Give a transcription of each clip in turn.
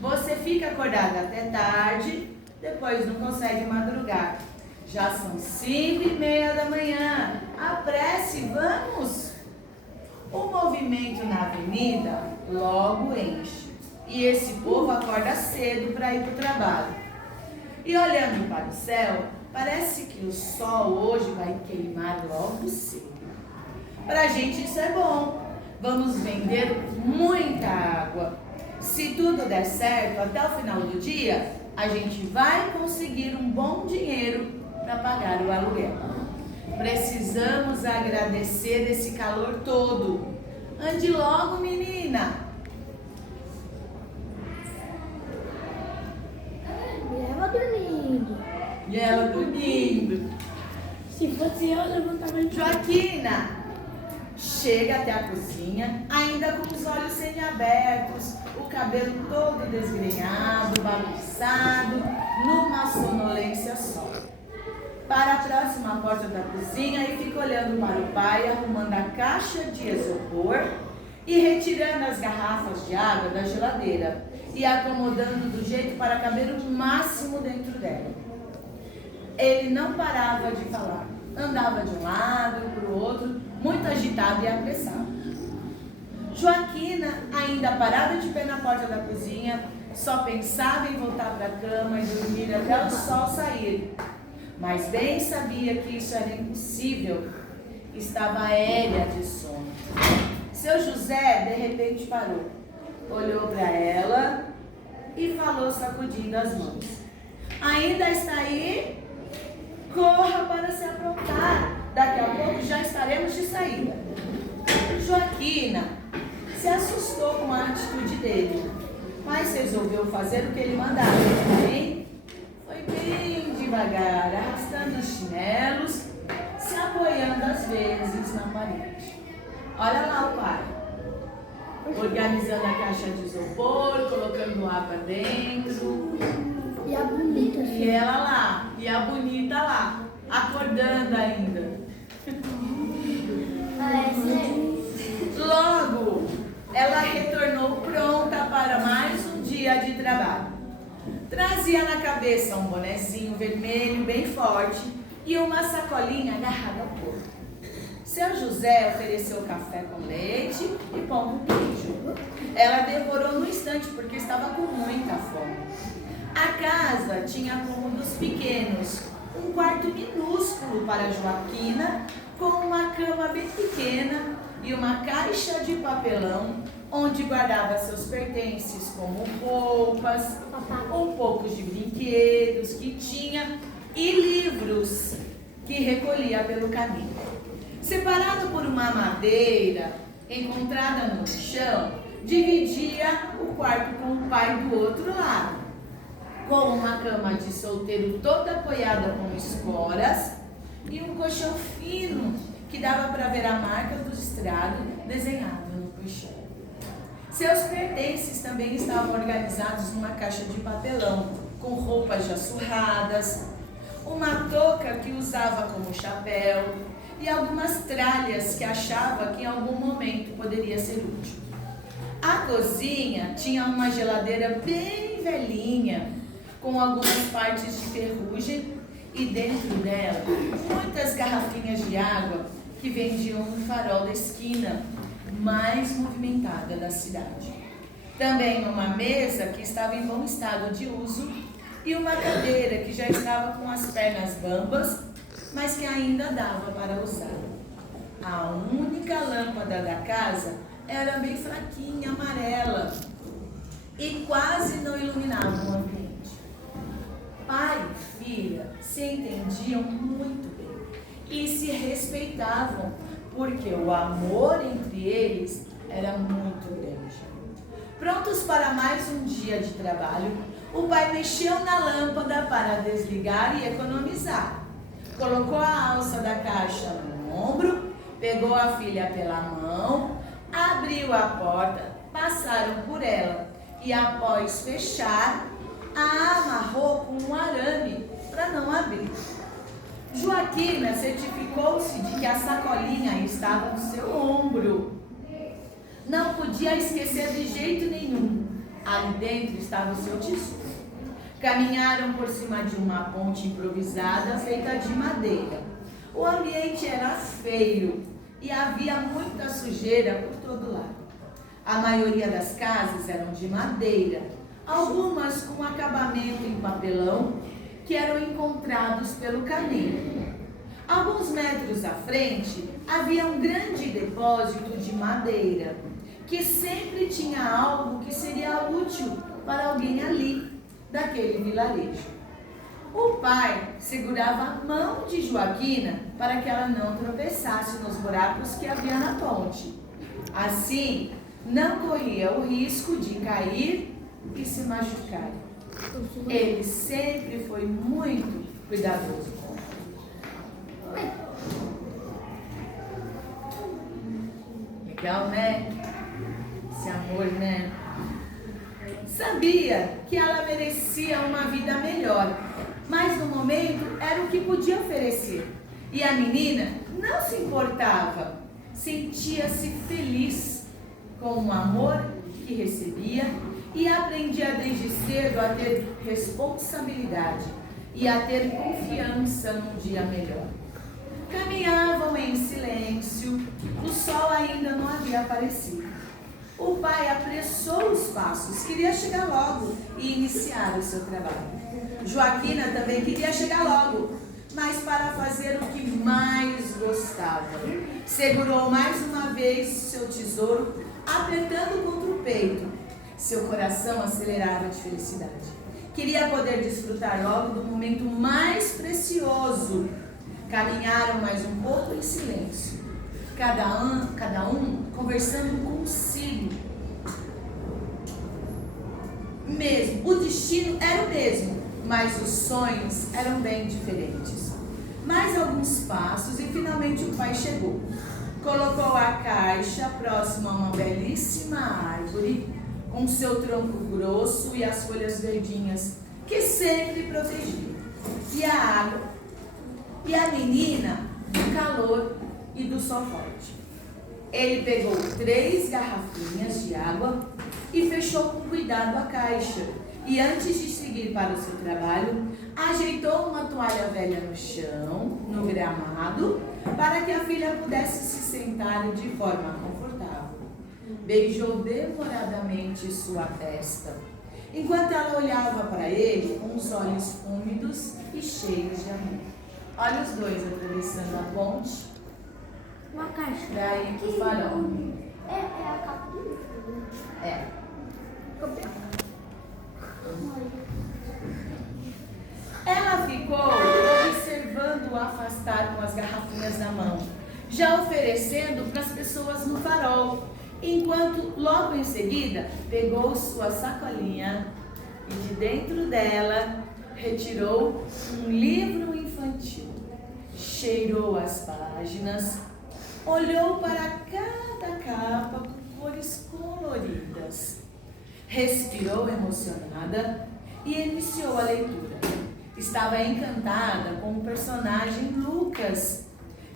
Você fica acordado até tarde, depois não consegue madrugar. Já são 5:30 da manhã. Apresse, vamos! O movimento na avenida logo enche. E esse povo acorda cedo para ir para o trabalho. E olhando para o céu, parece que o sol hoje vai queimar logo cedo. Para a gente isso é bom. Vamos vender muita água. Se tudo der certo, até o final do dia, a gente vai conseguir um bom dinheiro para pagar o aluguel. Precisamos agradecer esse calor todo. Ande logo, menina. E ela dormindo. E ela dormindo. Se fosse eu levantava de Joaquina chega até a cozinha, ainda com os olhos semiabertos, o cabelo todo desgrenhado, bagunçado, numa sonolência só. Para a próxima porta da cozinha e fica olhando para o pai, arrumando a caixa de isopor e retirando as garrafas de água da geladeira e acomodando do jeito para caber o máximo dentro dela. Ele não parava de falar, andava de um lado para o outro, muito agitado e apressado. Joaquina, ainda parada de pé na porta da cozinha, só pensava em voltar para a cama e dormir até o sol sair. Mas bem sabia que isso era impossível. Estava aérea de sono. Seu José, de repente, parou. Olhou para ela e falou sacudindo as mãos. Ainda está aí? Corra para se aprontar. Daqui a pouco já estaremos de saída. Joaquina se assustou com a atitude dele, mas resolveu fazer o que ele mandava, hein? Foi bem devagar, arrastando os chinelos, se apoiando às vezes na parede. Olha lá o pai, organizando a caixa de isopor, colocando água dentro. E a bonita. E ela lá, e a bonita lá, acordando ainda. Logo, ela retornou pronta para mais um dia de trabalho. Trazia na cabeça um bonezinho vermelho bem forte e uma sacolinha agarrada ao corpo. Seu José ofereceu café com leite e pão com queijo. Ela devorou no instante porque estava com muita fome. A casa tinha cômodos pequenos, um quarto minúsculo para Joaquina, com uma cama bem pequena e uma caixa de papelão onde guardava seus pertences, como roupas, um pouco de brinquedos que tinha e livros que recolhia pelo caminho. Separado por uma madeira encontrada no chão, dividia o quarto com o pai do outro lado, com uma cama de solteiro toda apoiada com escoras e um colchão fino que dava para ver a marca do estrado desenhado no colchão. Seus pertences também estavam organizados numa caixa de papelão, com roupas já surradas, uma touca que usava como chapéu e algumas tralhas que achava que em algum momento poderia ser útil. A cozinha tinha uma geladeira bem velhinha, com algumas partes de ferrugem e dentro dela muitas garrafinhas de água que vendiam no farol da esquina mais movimentada da cidade. Também uma mesa que estava em bom estado de uso e uma cadeira que já estava com as pernas bambas, mas que ainda dava para usar. A única lâmpada da casa era bem fraquinha, amarela, e quase não iluminava o ambiente. Pai e filha se entendiam muito bem e se respeitavam, porque o amor entre eles era muito grande. Prontos para mais um dia de trabalho, o pai mexeu na lâmpada para desligar e economizar. Colocou a alça da caixa no ombro, pegou a filha pela mão, abriu a porta, passaram por ela e após fechar, a amarrou com um arame para não abrir. Joaquina certificou-se de que a sacolinha estava no seu ombro. Não podia esquecer de jeito nenhum. Ali dentro estava o seu tesouro. Caminharam por cima de uma ponte improvisada feita de madeira. O ambiente era feio e havia muita sujeira por todo lado. A maioria das casas eram de madeira, algumas com acabamento em papelão que eram encontrados pelo caminho. Alguns metros à frente havia um grande depósito de madeira, que sempre tinha algo que seria útil para alguém ali, daquele vilarejo. O pai segurava a mão de Joaquina para que ela não tropeçasse nos buracos que havia na ponte. Assim, não corria o risco de cair e se machucar. Ele sempre foi muito cuidadoso com ela. Legal, né? Esse amor, né? Sabia que ela merecia uma vida melhor, mas no momento era o que podia oferecer. E a menina não se importava, sentia-se feliz com o amor que recebia e aprendia desde cedo a ter responsabilidade e a ter confiança num dia melhor. Caminhavam em silêncio, o sol ainda não havia aparecido. O pai apressou os passos, queria chegar logo e iniciar o seu trabalho. Joaquina também queria chegar logo, mas para fazer o que mais gostava. Segurou mais uma vez seu tesouro, apertando contra o peito. Seu coração acelerava de felicidade. Queria poder desfrutar logo do momento mais precioso. Caminharam mais um pouco em silêncio. Cada um conversando consigo. Mesmo, o destino era o mesmo, mas os sonhos eram bem diferentes. Mais alguns passos e finalmente o pai chegou. Colocou a caixa próxima a uma belíssima árvore, com seu tronco grosso e as folhas verdinhas, que sempre protegiam. E a água, e a menina do calor e do sol forte. Ele pegou 3 garrafinhas de água e fechou com cuidado a caixa. E antes de seguir para o seu trabalho, ajeitou uma toalha velha no chão, no gramado, para que a filha pudesse se sentar de forma confortável. Beijou demoradamente sua testa, enquanto ela olhava para ele com os olhos úmidos e cheios de amor. Olha os dois atravessando a ponte. Uma caixa. Pra ir pro farol. É a capa do livro. É. Ela ficou observando-o afastar com as garrafinhas na mão, já oferecendo para as pessoas no farol, enquanto logo em seguida pegou sua sacolinha e de dentro dela retirou um livro infantil, cheirou as páginas, olhou para cada capa com cores coloridas, respirou emocionada e iniciou a leitura. Estava encantada com o personagem Lucas,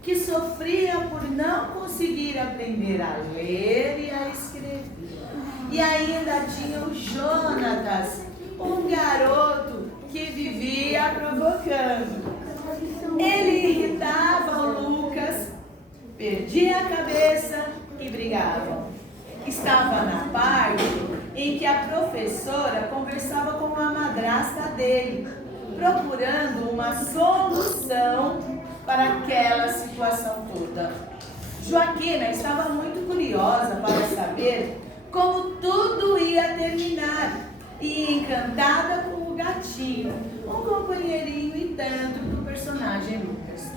que sofria por não conseguir aprender a ler e a escrever. E ainda tinha o Jonatas, um garoto que vivia provocando. Ele irritava o Lucas, perdia a cabeça e brigavam. Estava na parte em que a professora conversava com a madrasta dele, procurando uma solução para aquela situação toda. Joaquina estava muito curiosa para saber como tudo ia terminar e encantada com o gatinho, um companheirinho e tanto do personagem Lucas.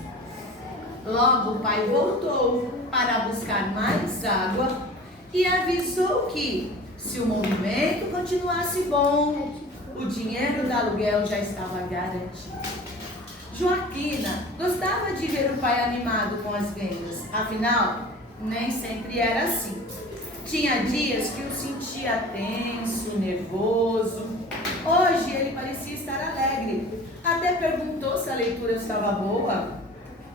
Logo o pai voltou para buscar mais água e avisou que, se o movimento continuasse bom, o dinheiro do aluguel já estava garantido. Joaquina gostava de ver o pai animado com as vendas, afinal, nem sempre era assim. Tinha dias que o sentia tenso, nervoso. Hoje ele parecia estar alegre. Até perguntou se a leitura estava boa.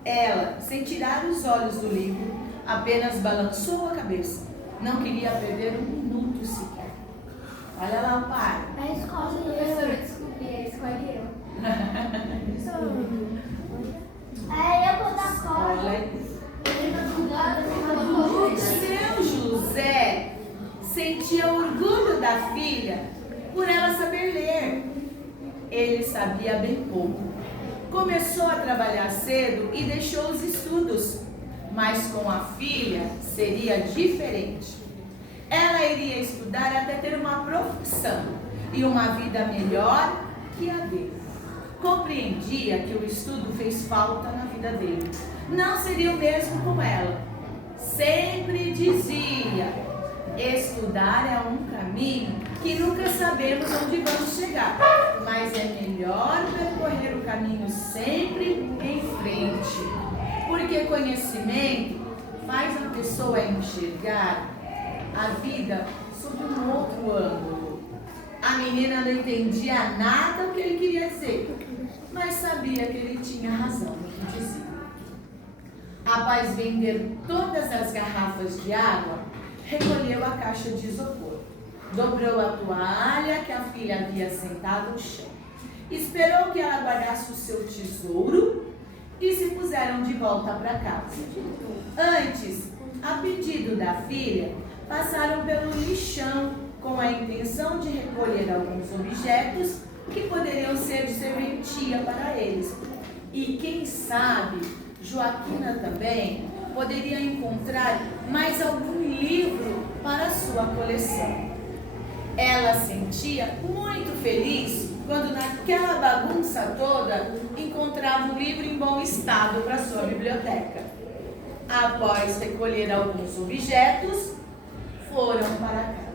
Ela, sem tirar os olhos do livro, apenas balançou a cabeça. Não queria perder um minuto sequer. Olha lá o pai. A escola Professora, desculpe, escolhe eu. eu vou dar corda. Olha. Eu O seu José sentia orgulho da filha por ela saber ler. Ele sabia bem pouco. Começou a trabalhar cedo e deixou os estudos. Mas com a filha seria diferente. Ela iria estudar até ter uma profissão e uma vida melhor que a dele. Compreendia que o estudo fez falta na vida dele. Não seria o mesmo com ela. Sempre dizia: estudar é um caminho que nunca sabemos onde vamos chegar, mas é melhor percorrer o caminho sempre em frente, porque conhecimento faz a pessoa enxergar a vida sob um outro ângulo. A menina não entendia nada do que ele queria dizer, mas sabia que ele tinha razão no que dizia. Após vender todas as garrafas de água, recolheu a caixa de isopor, dobrou a toalha que a filha havia sentado no chão, esperou que ela guardasse o seu tesouro e se puseram de volta para casa. Antes, a pedido da filha, passaram pelo lixão com a intenção de recolher alguns objetos que poderiam ser de serventia para eles. E quem sabe, Joaquina também poderia encontrar mais algum livro para sua coleção. Ela sentia muito feliz quando naquela bagunça toda encontrava um livro em bom estado para sua biblioteca. Após recolher alguns objetos, foram para casa.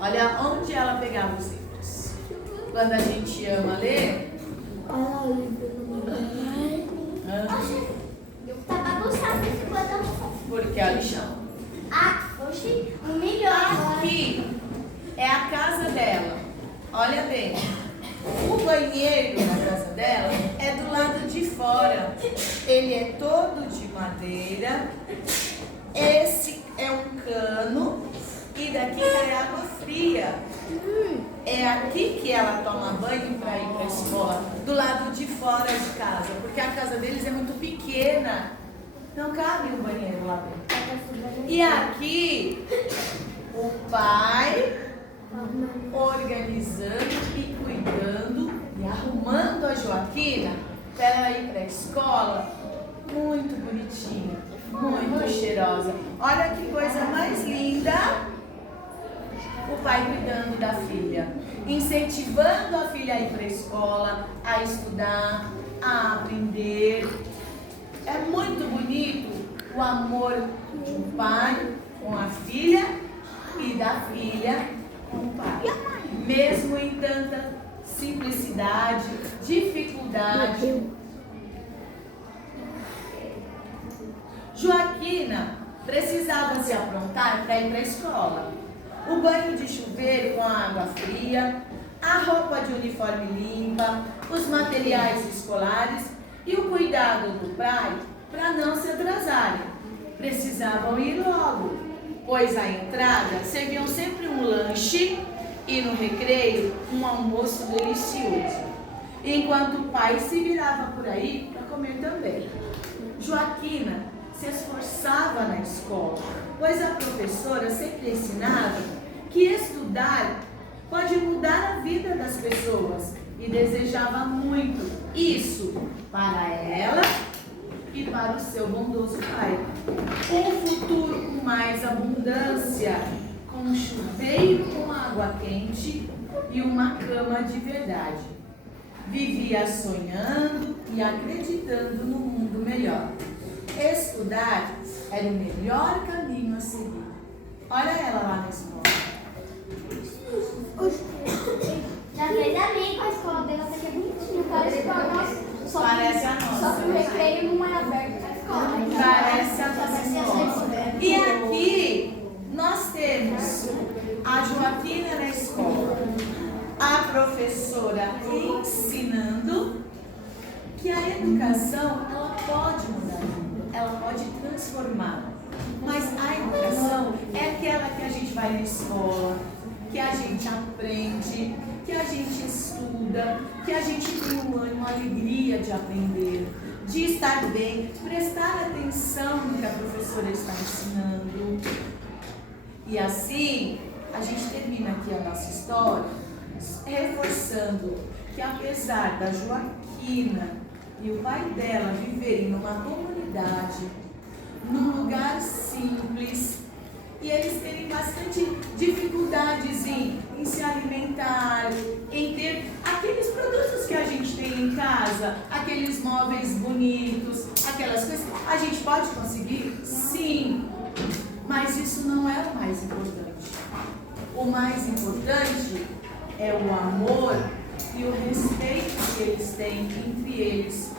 Olha onde ela pegava os livros. Quando a gente ama ler, tá bagunçado esse guarda-roupa. porque é o lixão. Oxi, um milhão. Aqui é a casa dela. Olha bem, o banheiro na casa dela é do lado de fora. Ele é todo de madeira. Esse é um cano e daqui sai água fria. É aqui que ela toma banho para ir para a escola, do lado de fora de casa, porque a casa deles é muito pequena. Não cabe um banheiro lá dentro. E aqui, o pai organizando e cuidando e arrumando a Joaquina para ela ir para a escola, muito bonitinha, muito cheirosa. Olha que coisa mais linda! O pai cuidando da filha, incentivando a filha a ir para a escola, a estudar, a aprender. É muito bonito o amor do pai com a filha e da filha com o pai. Mesmo em tanta simplicidade, dificuldade. Joaquina precisava se aprontar para ir para a escola. O banho de chuveiro com a água fria, a roupa de uniforme limpa, os materiais escolares e o cuidado do pai para não se atrasarem. Precisavam ir logo, pois à entrada serviam sempre um lanche e no recreio um almoço delicioso, enquanto o pai se virava por aí para comer também. Joaquina se esforçava na escola, pois a professora sempre ensinava que estudar pode mudar a vida das pessoas e desejava muito isso para ela e para o seu bondoso pai. Um futuro com mais abundância, com um chuveiro com água quente e uma cama de verdade. Vivia sonhando e acreditando no mundo melhor. Estudar era o melhor caminho a seguir. Olha ela lá na escola. Já fez amigo, a escola dela até que é bonitinha. Parece a nossa. Parece a nossa. Só que o recreio não é aberto na escola. Parece a nossa escola. E aqui nós temos a Joaquina na escola, a professora ensinando que a educação ela pode mudar, ela pode transformar. Mas a educação é aquela que a gente vai na escola, que a gente aprende, que a gente estuda, que a gente tem um ânimo, uma alegria de aprender, de estar bem, prestar atenção no que a professora está ensinando. E assim, a gente termina aqui a nossa história reforçando que apesar da Joaquina e o pai dela viverem numa comunidade, num lugar simples, e eles terem bastante dificuldades em se alimentar, em ter aqueles produtos que a gente tem em casa, aqueles móveis bonitos, aquelas coisas. A gente pode conseguir? Sim, mas isso não é o mais importante. O mais importante é o amor e o respeito que eles têm entre eles,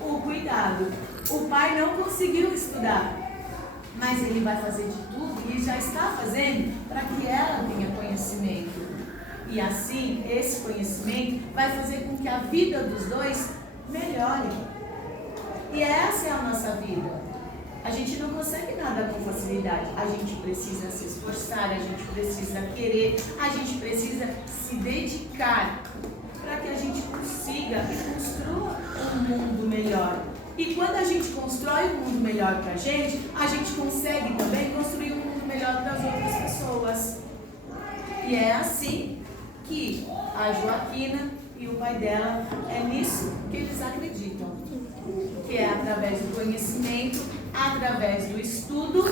o cuidado. O pai não conseguiu estudar, mas ele vai fazer de tudo e já está fazendo para que ela tenha conhecimento. E assim, esse conhecimento vai fazer com que a vida dos dois melhore. E essa é a nossa vida. A gente não consegue nada com facilidade. A gente precisa se esforçar, a gente precisa querer, a gente precisa se dedicar para que a gente consiga e construa um mundo melhor. E quando a gente constrói um mundo melhor para a gente consegue também construir um mundo melhor para as outras pessoas. E é assim que a Joaquina e o pai dela, é nisso que eles acreditam. Que é através do conhecimento, através do estudo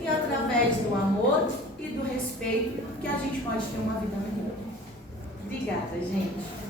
e através do amor e do respeito que a gente pode ter uma vida melhor. Obrigada, gente.